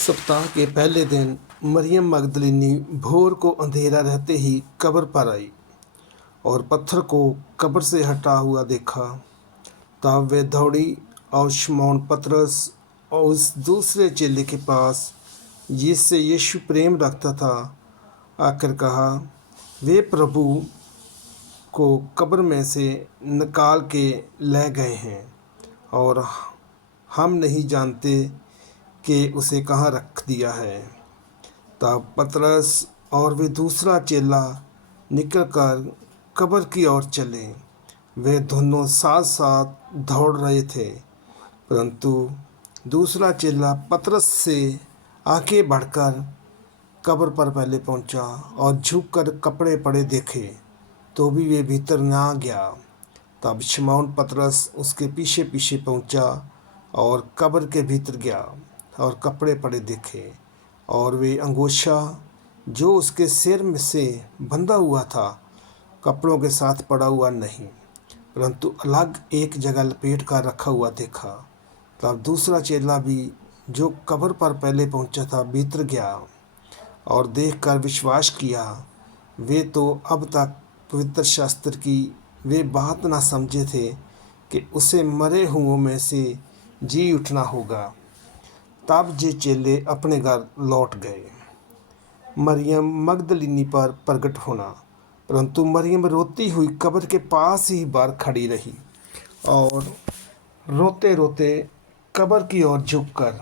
सप्ताह के पहले दिन मरियम मगदलिनी भोर को अंधेरा रहते ही कब्र पर आई और पत्थर को कब्र से हटा हुआ देखा। तब वे दौड़ी और शमौन पतरस और उस दूसरे चेले के पास जिससे यीशु प्रेम रखता था आकर कहा, वे प्रभु को कब्र में से निकाल के ले गए हैं और हम नहीं जानते कि उसे कहाँ रख दिया है। तब पतरस और वे दूसरा चेला निकलकर कब्र की ओर चले। वे दोनों साथ साथ दौड़ रहे थे, परंतु दूसरा चेला पतरस से आगे बढ़कर कब्र पर पहले पहुंचा और झुककर कपड़े पड़े देखे, तो भी वे भीतर ना गया। तब शमौन पतरस उसके पीछे पीछे पहुंचा और कब्र के भीतर गया और कपड़े पड़े देखे, और वे अंगोछा जो उसके सिर में से बंधा हुआ था कपड़ों के साथ पड़ा हुआ नहीं, परंतु अलग एक जगह लपेट कर रखा हुआ देखा। तब दूसरा चेला भी जो कब्र पर पहले पहुंचा था भीतर गया और देखकर विश्वास किया। वे तो अब तक पवित्र शास्त्र की वे बात ना समझे थे कि उसे मरे हुओं में से जी उठना होगा। तब जे चेले अपने घर लौट गए। मरियम मगदलिनी पर प्रकट होना। परंतु मरियम रोती हुई कब्र के पास ही बाहर खड़ी रही और रोते रोते कब्र की ओर झुककर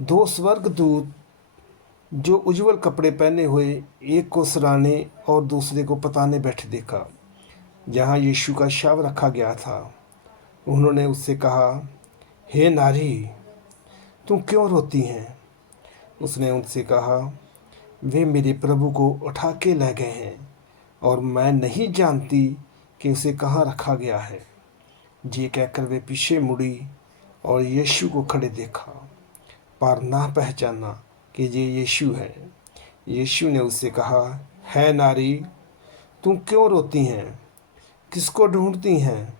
दो स्वर्गदूत जो उज्जवल कपड़े पहने हुए एक को सराहने और दूसरे को पताने बैठे देखा, जहाँ यीशु का शव रखा गया था। उन्होंने उससे कहा, हे नारी, तुम क्यों रोती हैं? उसने उनसे कहा, वे मेरे प्रभु को उठा के ले गए हैं और मैं नहीं जानती कि उसे कहाँ रखा गया है। ये कहकर वे पीछे मुड़ी और यीशु को खड़े देखा, पर ना पहचाना कि ये यीशु है। यीशु ने उससे कहा, है नारी, तुम क्यों रोती हैं? किसको ढूंढती हैं?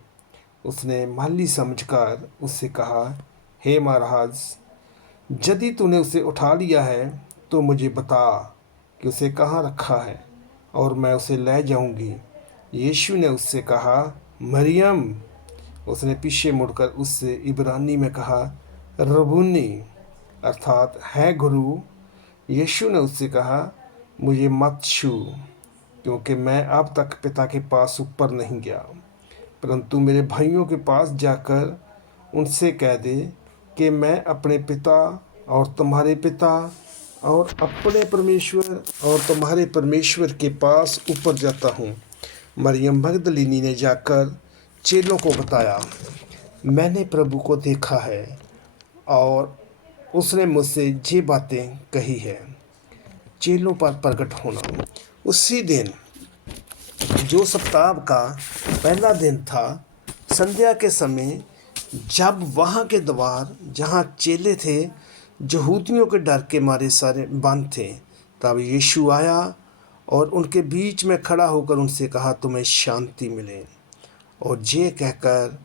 उसने माली समझकर उससे कहा, हे महाराज, यदि तूने उसे उठा लिया है तो मुझे बता कि उसे कहाँ रखा है और मैं उसे ले जाऊंगी। यीशु ने उससे कहा, मरियम। उसने पीछे मुड़कर उससे इब्रानी में कहा, रबूनी, अर्थात है गुरु। यीशु ने उससे कहा, मुझे मत छू, क्योंकि मैं अब तक पिता के पास ऊपर नहीं गया, परंतु मेरे भाइयों के पास जाकर उनसे कह दे कि मैं अपने पिता और तुम्हारे पिता और अपने परमेश्वर और तुम्हारे परमेश्वर के पास ऊपर जाता हूँ। मरियम मगदलिनी ने जाकर चेलों को बताया, मैंने प्रभु को देखा है और उसने मुझसे ये बातें कही है। चेलों पर प्रकट होना। उसी दिन जो सप्ताह का पहला दिन था, संध्या के समय, जब वहाँ के द्वार जहाँ चेले थे यहूदियों के डर के मारे सारे बंद थे, तब यीशु आया और उनके बीच में खड़ा होकर उनसे कहा, तुम्हें शांति मिले। और ये कहकर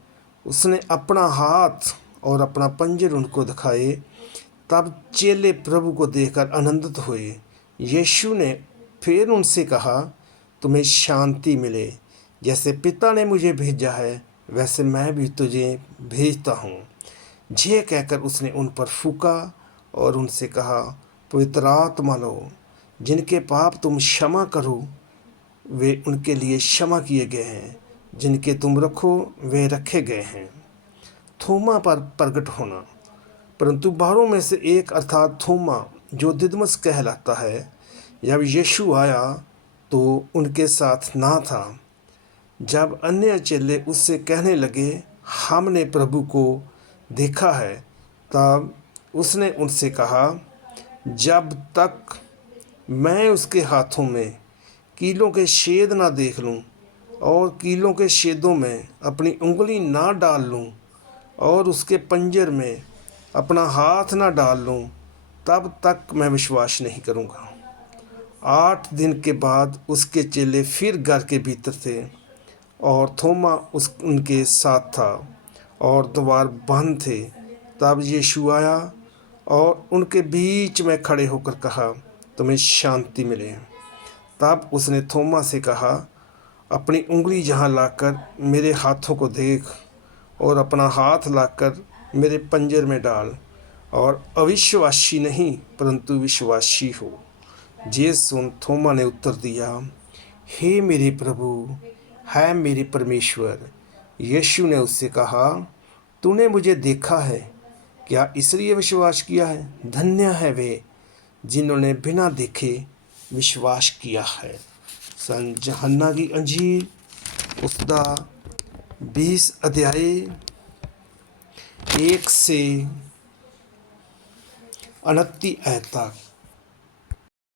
उसने अपना हाथ और अपना पंजर उनको दिखाए। तब चेले प्रभु को देखकर आनंदित हुए। यीशु ने फिर उनसे कहा, तुम्हें शांति मिले। जैसे पिता ने मुझे भेजा है वैसे मैं भी तुझे भेजता हूँ। ये कहकर उसने उन पर फूंका और उनसे कहा, पवित्र आत्मा लो, जिनके पाप तुम क्षमा करो वे उनके लिए क्षमा किए गए हैं, जिनके तुम रखो वे रखे गए हैं। थोमा पर प्रकट होना। परंतु बारहों में से एक अर्थात थोमा, जो दिदमस कहलाता है, जब यीशु आया तो उनके साथ ना था। जब अन्य चेले उससे कहने लगे, हमने प्रभु को देखा है, तब उसने उनसे कहा, जब तक मैं उसके हाथों में कीलों के छेद ना देख लूं और कीलों के छेदों में अपनी उंगली ना डाल लूं और उसके पंजर में अपना हाथ ना डाल लूं, तब तक मैं विश्वास नहीं करूंगा। 8 दिन के बाद उसके चेले फिर घर के भीतर थे और थोमा उनके साथ था और द्वार बंद थे। तब यीशु आया और उनके बीच में खड़े होकर कहा, तुम्हें शांति मिले। तब उसने थोमा से कहा, अपनी उंगली यहाँ लाकर मेरे हाथों को देख, और अपना हाथ लाकर मेरे पंजर में डाल, और अविश्वासी नहीं परंतु विश्वासी हो। ये सुन थोमा ने उत्तर दिया, हे मेरे प्रभु, है मेरे परमेश्वर। यीशु ने उससे कहा, तूने मुझे देखा है, क्या इसलिए विश्वास किया है? धन्य है वे जिन्होंने बिना देखे विश्वास किया है। संत यूहन्ना की अंजील उसका 20 अध्याय 1 से 29 आयत तक।